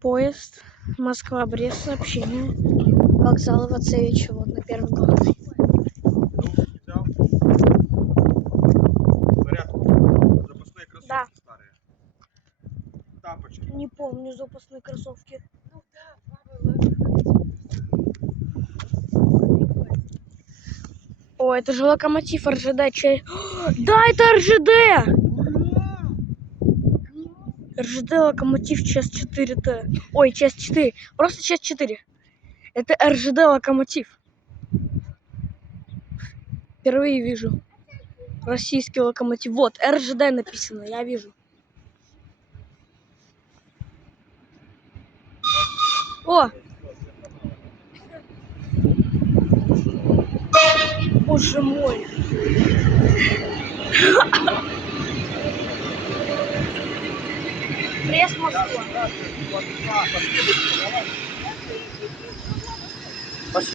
Поезд Москва-Брест, сообщение. Вокзал Ивацевича, вот на первой главной. Запасные кроссовки Да. старые. Тапочки. Не помню запасные кроссовки. О, это же локомотив РЖД. Да, это РЖД! РЖД локомотив часть 4Т. Ой, часть 4. Просто часть 4. Это РЖД локомотив. Впервые вижу. Российский локомотив. Вот, РЖД написано, я вижу. О! Боже мой! Брест, Москва.